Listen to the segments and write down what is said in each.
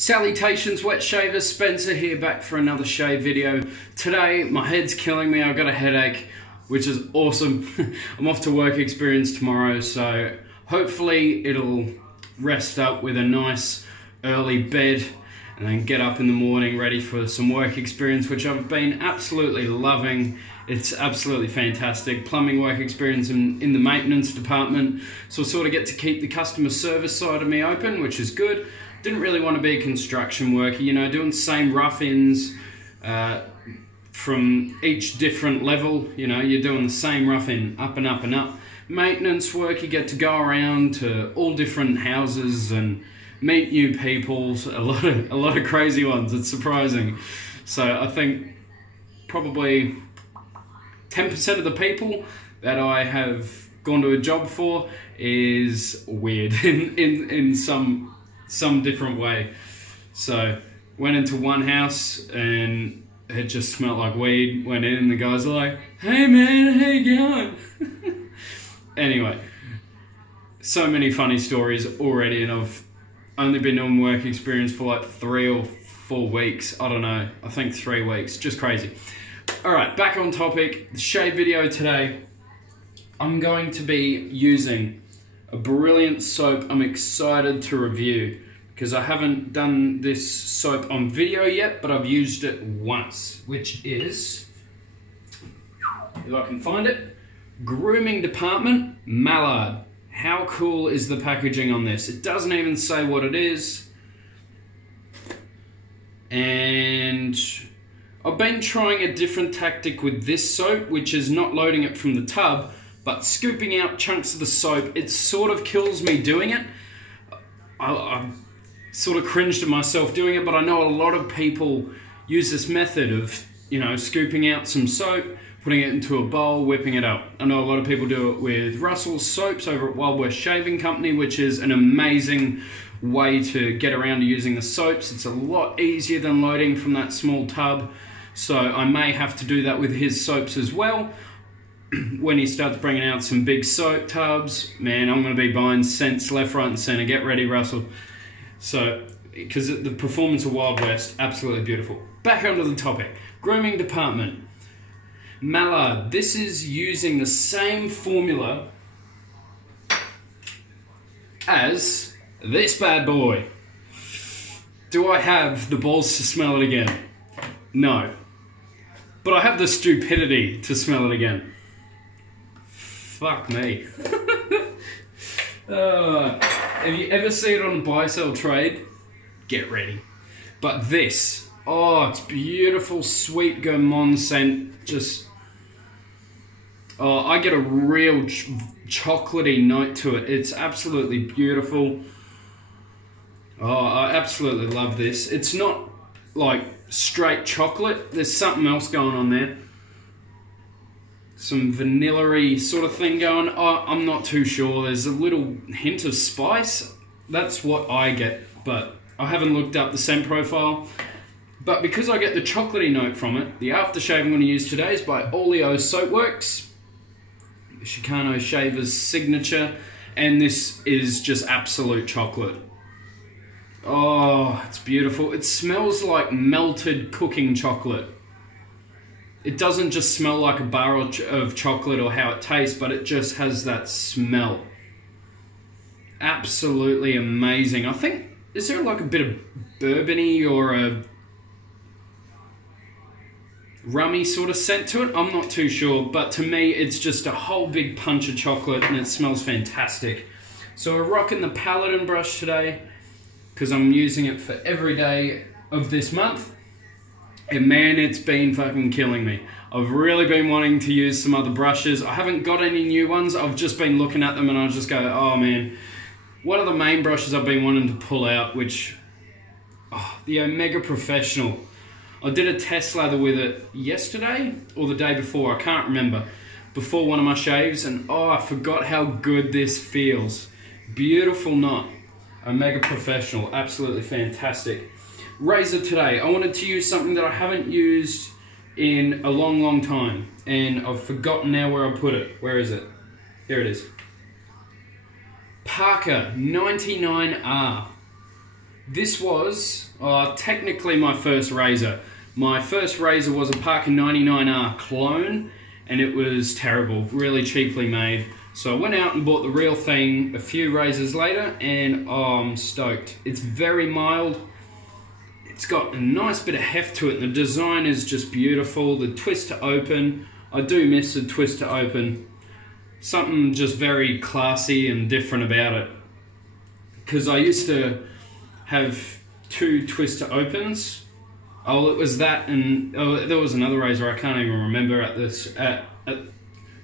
Salutations wet shavers, Spencer here back for another shave video. Today my head's killing me, I've got a headache, which is awesome. I'm off to work experience tomorrow, so hopefully it'll rest up with a nice early bed and then get up in the morning ready for some work experience, which I've been absolutely loving. It's absolutely fantastic. Plumbing work experience in the maintenance department, so I sort of get to keep the customer service side of me open, which is good. Didn't really want to be a construction worker, you know, doing the same rough-ins from each different level. You know, you're doing the same rough-in up and up and up. Maintenance work, you get to go around to all different houses and meet new people, a lot of crazy ones. It's surprising. So I think probably 10% of the people that I have gone to a job for is weird in some different way. So went into one house and it just smelled like weed. Went in and the guys are like, "Hey man, how you going?" Anyway, so many funny stories already, and I've only been doing work experience for like 3 or 4 weeks. I don't know, I think 3 weeks, just crazy. All right, back on topic. The shave video today, I'm going to be using a brilliant soap I'm excited to review because I haven't done this soap on video yet, but I've used it once, which is, if I can find it, Grooming Department Mallard. How cool is the packaging on this? It doesn't even say what it is. And I've been trying a different tactic with this soap, which is not loading it from the tub, but scooping out chunks of the soap. It sort of kills me doing it. I sort of cringed at myself doing it, but I know a lot of people use this method of, you know, scooping out some soap, putting it into a bowl, whipping it up. I know a lot of people do it with Russell's soaps over at Wild West Shaving Company, which is an amazing way to get around to using the soaps. It's a lot easier than loading from that small tub. So I may have to do that with his soaps as well. When he starts bringing out some big soap tubs, man, I'm going to be buying scents left, right and center. Get ready, Russell. So, because the performance of Wild West, absolutely beautiful. Back onto the topic. Grooming Department. Mallard. This is using the same formula as this bad boy. Do I have the balls to smell it again? No. But I have the stupidity to smell it again. Fuck me. Have you ever seen it on buy sell trade? Get ready. But this, oh, it's beautiful, sweet gourmand scent. Just, oh, I get a real chocolatey note to it. It's absolutely beautiful. Oh, I absolutely love this. It's not like straight chocolate. There's something else going on there. Some vanilla-y sort of thing going. Oh, I'm not too sure. There's a little hint of spice. That's what I get, but I haven't looked up the scent profile. But because I get the chocolatey note from it, the aftershave I'm going to use today is by Oleo Soapworks, the Chicano Shaver's signature, and this is just absolute chocolate. Oh, it's beautiful. It smells like melted cooking chocolate. It doesn't just smell like a bar of chocolate or how it tastes, but it just has that smell. Absolutely amazing. I think, is there like a bit of bourbon-y or a rummy sort of scent to it? I'm not too sure, but to me it's just a whole big punch of chocolate and it smells fantastic. So we're rocking the Paladin brush today because I'm using it for every day of this month. And man, it's been fucking killing me. I've really been wanting to use some other brushes. I haven't got any new ones. I've just been looking at them and I just go, oh man. One of the main brushes I've been wanting to pull out, which, oh, the Omega Professional. I did a test lather with it yesterday or the day before, I can't remember, before one of my shaves, and oh, I forgot how good this feels. Beautiful knot. Omega Professional, absolutely fantastic. Razor today. I wanted to use something that I haven't used in a long time, and I've forgotten now where I put it. Where is it? There it is. Parker 99R. This was technically my first razor. My first razor was a Parker 99R clone, and it was terrible, really cheaply made. So I went out and bought the real thing a few razors later, and oh, I'm stoked. It's very mild. It's got a nice bit of heft to it. The design is just beautiful. The twist to open, I do miss the twist to open. Something just very classy and different about it. Because I used to have 2 twist to opens. Oh, it was that, and oh, there was another razor I can't even remember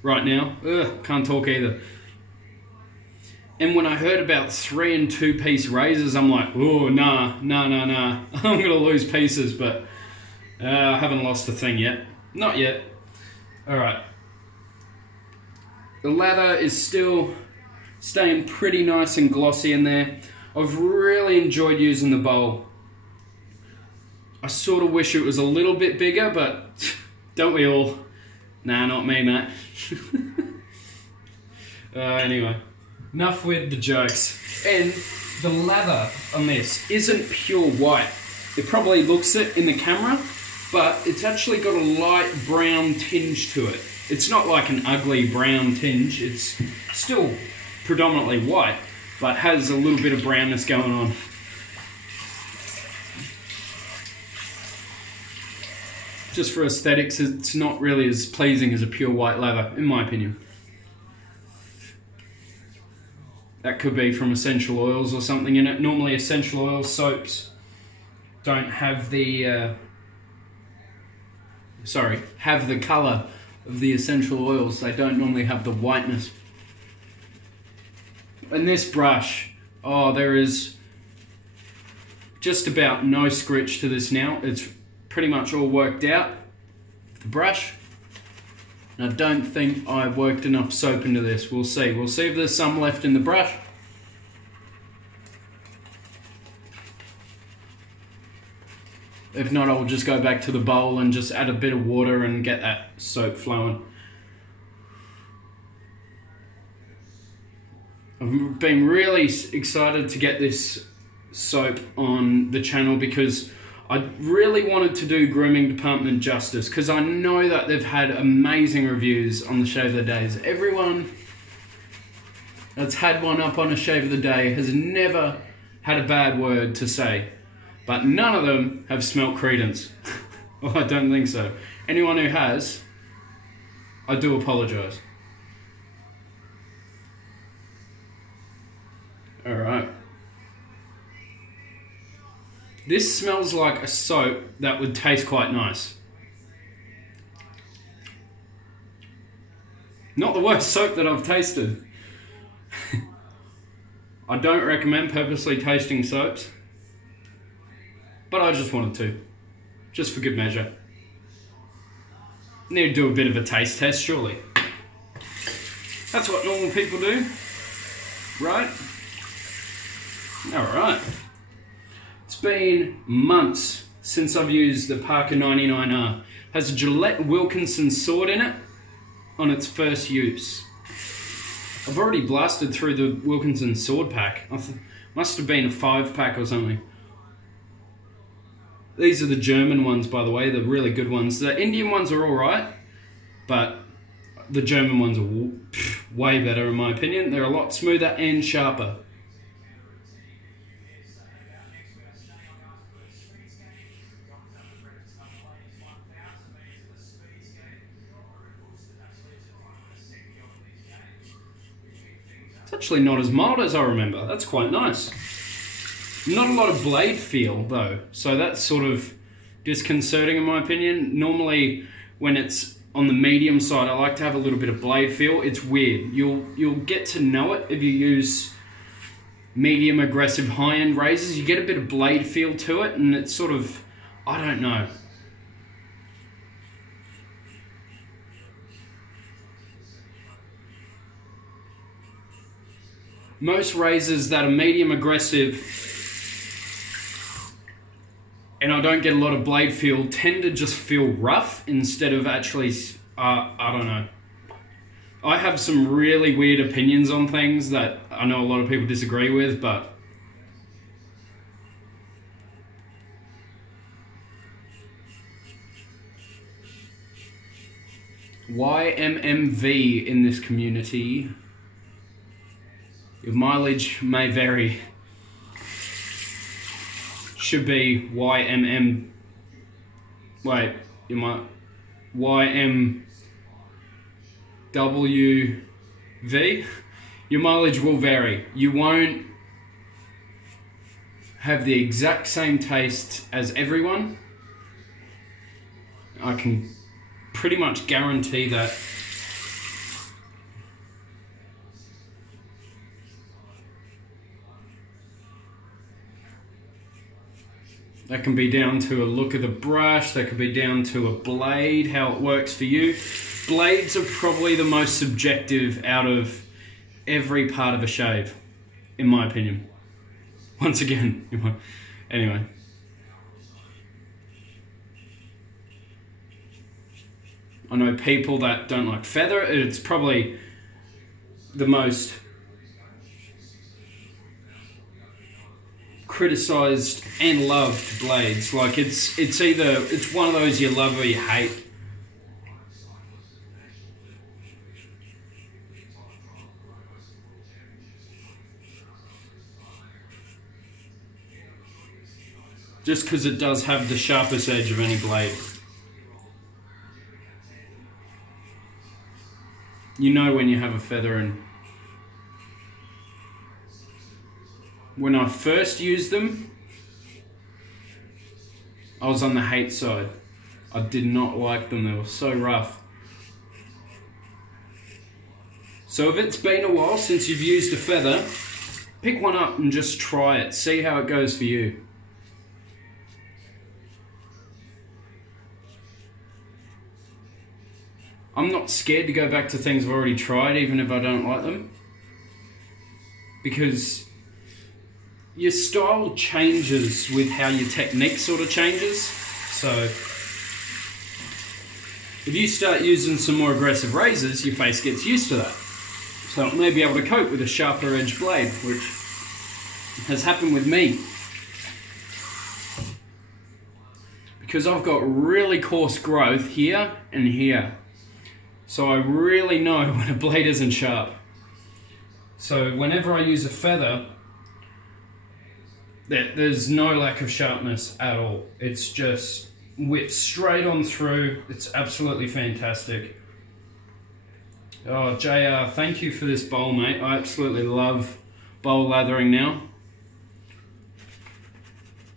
right now. Ugh, can't talk either. And when I heard about 3 and 2 piece razors, I'm like, oh, nah. I'm gonna lose pieces, but I haven't lost a thing yet. Not yet. All right. The lather is still staying pretty nice and glossy in there. I've really enjoyed using the bowl. I sort of wish it was a little bit bigger, but don't we all? Nah, not me, mate. Anyway, enough with the jokes. And the lather on this isn't pure white. It probably looks it in the camera, but it's actually got a light brown tinge to it. It's not like an ugly brown tinge. It's still predominantly white, but has a little bit of brownness going on. Just for aesthetics, it's not really as pleasing as a pure white lather, in my opinion. That could be from essential oils or something in it. Normally essential oil soaps don't have the, have the colour of the essential oils. They don't normally have the whiteness. And this brush, oh, there is just about no scritch to this now. It's pretty much all worked out, the brush. And I don't think I've worked enough soap into this. We'll see. We'll see if there's some left in the brush. If not, I'll just go back to the bowl and just add a bit of water and get that soap flowing. I've been really excited to get this soap on the channel because I really wanted to do Grooming Department justice, because I know that they've had amazing reviews on the Shave of the Days. Everyone that's had one up on a Shave of the Day has never had a bad word to say, but none of them have smelt credence. Well, I don't think so. Anyone who has, I do apologise. Alright. This smells like a soap that would taste quite nice. Not the worst soap that I've tasted. I don't recommend purposely tasting soaps, but I just wanted to, just for good measure. Need to do a bit of a taste test, surely. That's what normal people do, right? Alright. It's been months since I've used the Parker 99R. Has a Gillette Wilkinson sword in it on its first use. I've already blasted through the Wilkinson sword pack. Must have been a 5-pack or something. These are the German ones, by the way, the really good ones. The Indian ones are alright, but the German ones are way better in my opinion. They're a lot smoother and sharper. It's actually not as mild as I remember. That's quite nice. Not a lot of blade feel though, so that's sort of disconcerting in my opinion. Normally when it's on the medium side, I like to have a little bit of blade feel. It's weird. You'll get to know it if you use medium aggressive high-end razors. You get a bit of blade feel to it, and it's sort of, I don't know. Most razors that are medium aggressive and I don't get a lot of blade feel tend to just feel rough instead of actually, I don't know. I have some really weird opinions on things that I know a lot of people disagree with, but YMMV in this community. Your mileage may vary. Should be YMM. Wait, you might YMWV. Your mileage will vary. You won't have the exact same taste as everyone. I can pretty much guarantee that. That can be down to a look of the brush, that could be down to a blade, how it works for you. Blades are probably the most subjective out of every part of a shave, in my opinion. Once again, anyway. I know people that don't like feather. It's probably the most criticized and loved blades. Like it's one of those you love or you hate. Just because it does have the sharpest edge of any blade. You know when you have a feather in. When I first used them, I was on the hate side. I did not like them, they were so rough. So if it's been a while since you've used a feather, pick one up and just try it. See how it goes for you. I'm not scared to go back to things I've already tried, even if I don't like them. Because your style changes with how your technique sort of changes. So if you start using some more aggressive razors, your face gets used to that. So it may be able to cope with a sharper edge blade, which has happened with me. Because I've got really coarse growth here and here. So I really know when a blade isn't sharp. So whenever I use a feather, there's no lack of sharpness at all. It's just whipped straight on through. It's absolutely fantastic. Oh, JR, thank you for this bowl, mate. I absolutely love bowl lathering now.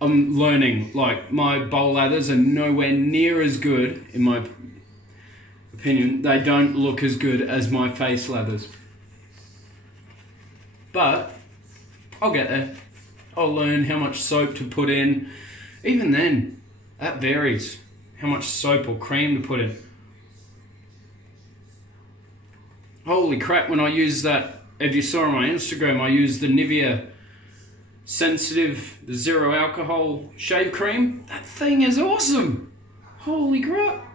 I'm learning, like, my bowl lathers are nowhere near as good, in my opinion. They don't look as good as my face lathers. But I'll get there. I'll learn how much soap to put in. Even then, that varies. How much soap or cream to put in. Holy crap, when I use that, if you saw on my Instagram, I used the Nivea Sensitive, the zero alcohol shave cream. That thing is awesome. Holy crap.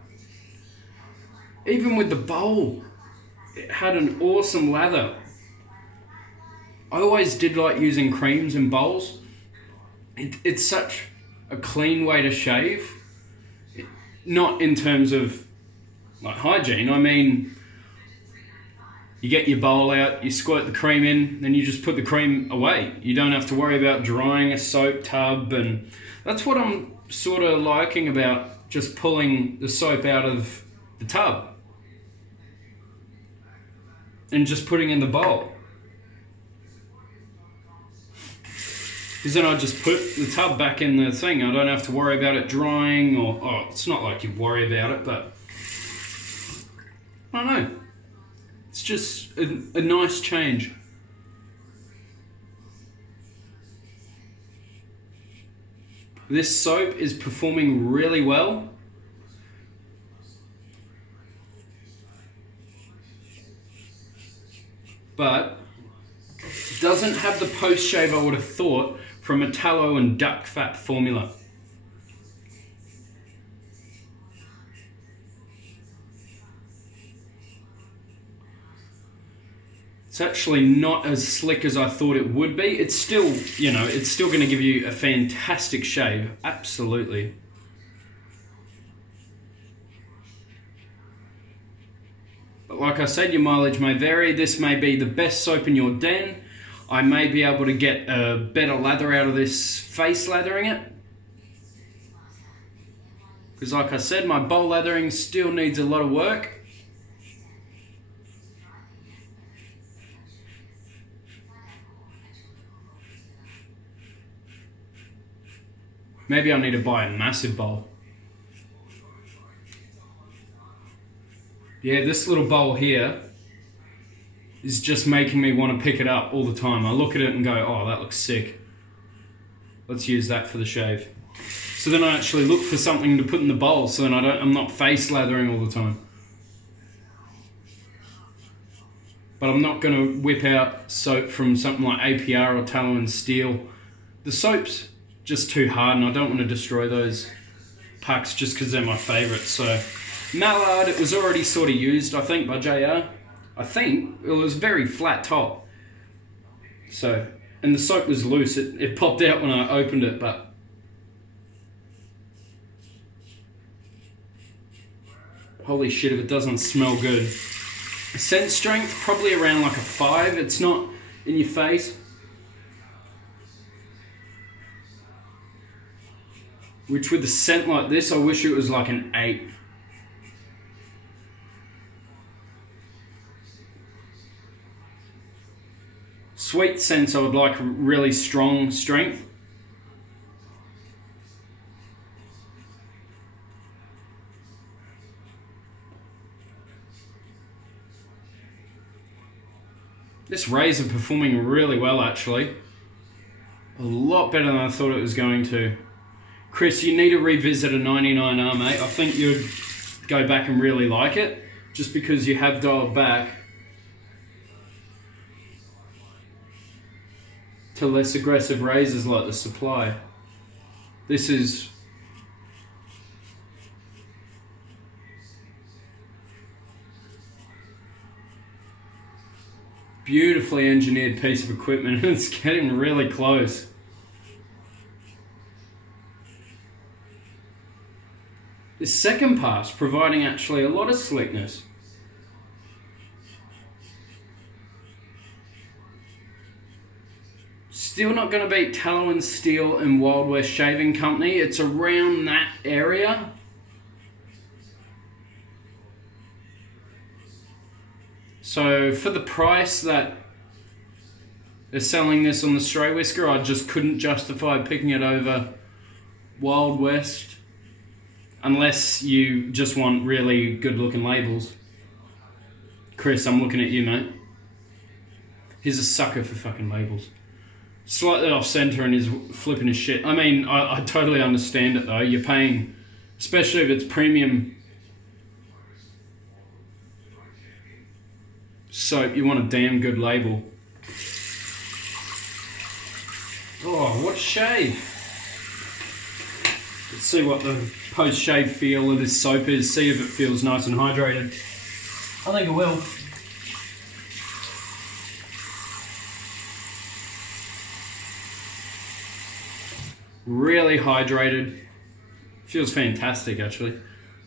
Even with the bowl, it had an awesome lather. I always did like using creams in bowls. It's such a clean way to shave. Not in terms of like hygiene. I mean, you get your bowl out, you squirt the cream in, then you just put the cream away. You don't have to worry about drying a soap tub, and that's what I'm sort of liking about just pulling the soap out of the tub and just putting in the bowl. Because then I just put the tub back in the thing. I don't have to worry about it drying, or, oh, it's not like you worry about it, but I don't know. It's just a nice change. This soap is performing really well. But it doesn't have the post-shave I would have thought from a tallow and duck fat formula. It's actually not as slick as I thought it would be. It's still, you know, it's still going to give you a fantastic shave. Absolutely. Like I said, your mileage may vary. This may be the best soap in your den. I may be able to get a better lather out of this face lathering it. Because like I said, my bowl lathering still needs a lot of work. Maybe I need to buy a massive bowl. Yeah, this little bowl here is just making me want to pick it up all the time. I look at it and go, oh, that looks sick. Let's use that for the shave. So then I actually look for something to put in the bowl so then I'm not face lathering all the time. But I'm not going to whip out soap from something like APR or tallow and steel. The soap's just too hard and I don't want to destroy those pucks just because they're my favourites. So Mallard, it was already sort of used, I think, by JR. I think it was very flat top. So, and the soap was loose. It popped out when I opened it, but holy shit if it doesn't smell good. Scent strength, probably around like a 5. It's not in your face. Which with a scent like this, I wish it was like an 8. Sweet scents, I would like really strong strength. This razor performing really well actually. A lot better than I thought it was going to. Chris, you need to revisit a 99R, mate. I think you'd go back and really like it, just because you have dialed back to less aggressive razors like the Supply. This is beautifully engineered piece of equipment and it's getting really close. This second pass providing actually a lot of slickness. Still not going to beat Tallow and Steel and Wild West Shaving Company. It's around that area. So for the price that they're selling this on the Stray Whisker, I just couldn't justify picking it over Wild West. Unless you just want really good looking labels. Chris, I'm looking at you, mate. He's a sucker for fucking labels. Slightly off center and he's flipping his shit. I mean, I totally understand it though. You're paying, especially if it's premium soap, you want a damn good label. Oh, what a shave. Let's see what the post-shave feel of this soap is, see if it feels nice and hydrated. I think it will. Really hydrated. Feels fantastic actually.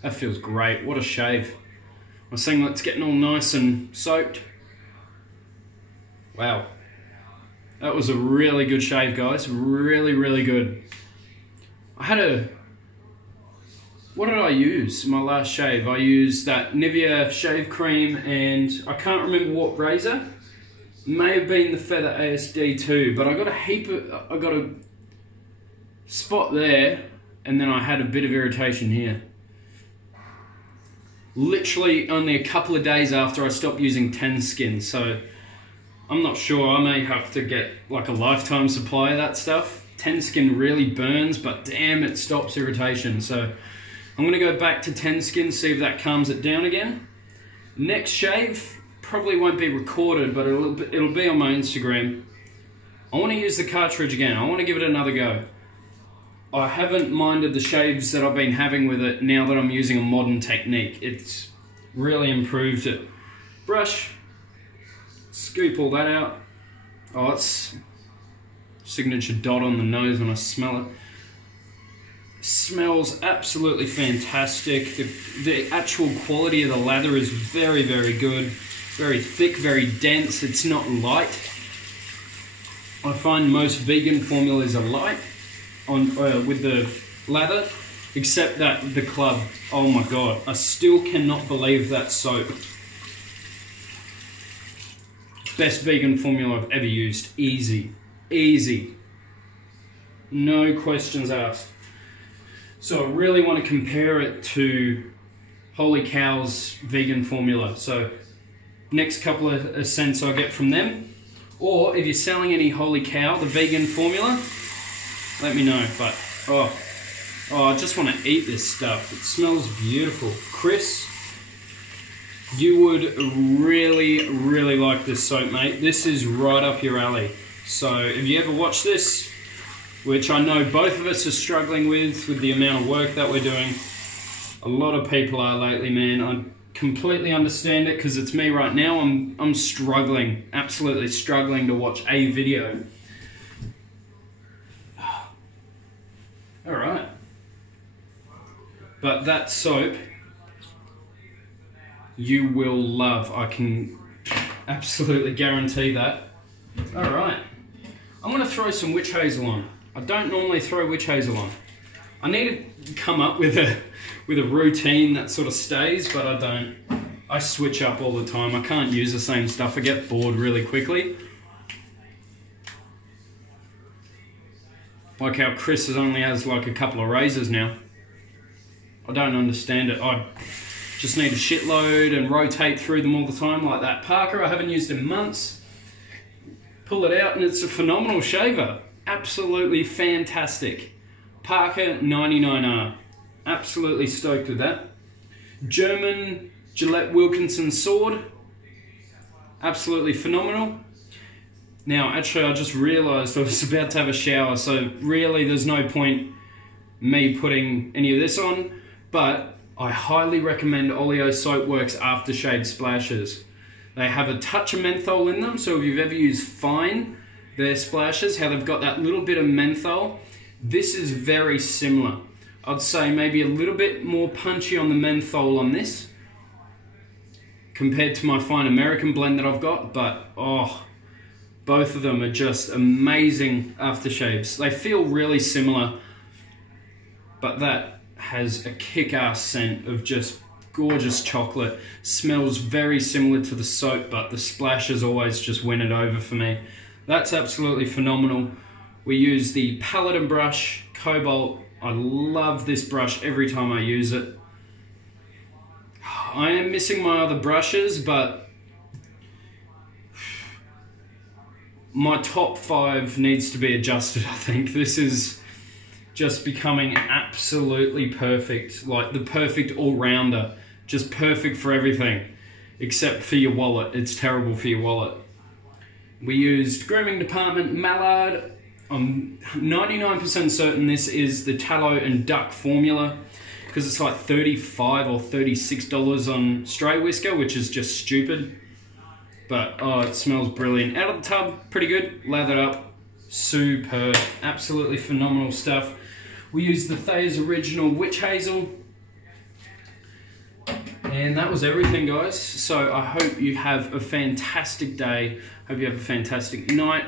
That feels great. What a shave. My singlet's getting all nice and soaked. Wow. That was a really good shave, guys. Really, really good. I had a... What did I use in my last shave? I used that Nivea shave cream and I can't remember what razor. May have been the Feather ASD too, but I got a heap of... I got a spot there and then I had a bit of irritation here. Literally only a couple of days after I stopped using Tenskin, so I'm not sure. I may have to get like a lifetime supply of that stuff. Tenskin really burns, but damn, it stops irritation. So I'm gonna go back to Tenskin, see if that calms it down again. Next shave probably won't be recorded, but it'll be on my Instagram. I want to use the cartridge again. I want to give it another go. I haven't minded the shaves that I've been having with it now that I'm using a modern technique. It's really improved it. Brush, scoop all that out. Oh, it's signature dot on the nose when I smell it. Smells absolutely fantastic. The actual quality of the lather is very, very good. Very thick, very dense. It's not light. I find most vegan formulas are light with the lather, except that the Club. Oh my god, I still cannot believe that soap. Best vegan formula I've ever used. Easy. Easy. No questions asked. So I really want to compare it to Holy Cow's vegan formula. So next couple of cents I get from them. Or if you're selling any Holy Cow, the vegan formula, let me know. But oh, I just want to eat this stuff. It smells beautiful. Chris, you would really, really like this soap, mate. This is right up your alley. So if you ever watch this, which I know both of us are struggling with the amount of work that we're doing, a lot of people are lately, man. I completely understand it because it's me right now. I'm struggling, absolutely struggling to watch a video. All right. But that soap, you will love. I can absolutely guarantee that. All right. I'm going to throw some witch hazel on. I don't normally throw witch hazel on. I need to come up with a routine that sort of stays, but I don't. I switch up all the time. I can't use the same stuff. I get bored really quickly. Like how Chris only has like a couple of razors now. I don't understand it. I just need a shitload and rotate through them all the time like that Parker. I haven't used in months. Pull it out and it's a phenomenal shaver. Absolutely fantastic. Parker 99R. Absolutely stoked with that. German Gillette Wilkinson sword. Absolutely phenomenal. Now, actually, I just realised I was about to have a shower, so really there's no point me putting any of this on, but I highly recommend Oleo Soapworks aftershave splashes. They have a touch of menthol in them, so if you've ever used Fine, their splashes, how they've got that little bit of menthol, this is very similar. I'd say maybe a little bit more punchy on the menthol on this compared to my Fine American blend that I've got, but oh, both of them are just amazing aftershaves. They feel really similar, but that has a kick-ass scent of just gorgeous chocolate. Smells very similar to the soap, but the splashes always just win it over for me. That's absolutely phenomenal. We use the Paladin brush, Cobalt. I love this brush every time I use it. I am missing my other brushes, but my top 5 needs to be adjusted, I think. This is just becoming absolutely perfect, like the perfect all-rounder. Just perfect for everything, except for your wallet. It's terrible for your wallet. We used Grooming Department Mallard. I'm 99% certain this is the tallow and duck formula because it's like $35 or $36 on Stray Whisker, which is just stupid. But oh, it smells brilliant. Out of the tub, pretty good. Lathered up, superb. Absolutely phenomenal stuff. We used the Thayer's Original Witch Hazel. And that was everything, guys. So I hope you have a fantastic day. Hope you have a fantastic night,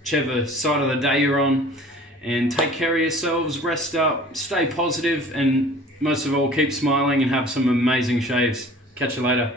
whichever side of the day you're on. And take care of yourselves, rest up, stay positive, and most of all, keep smiling and have some amazing shaves. Catch you later.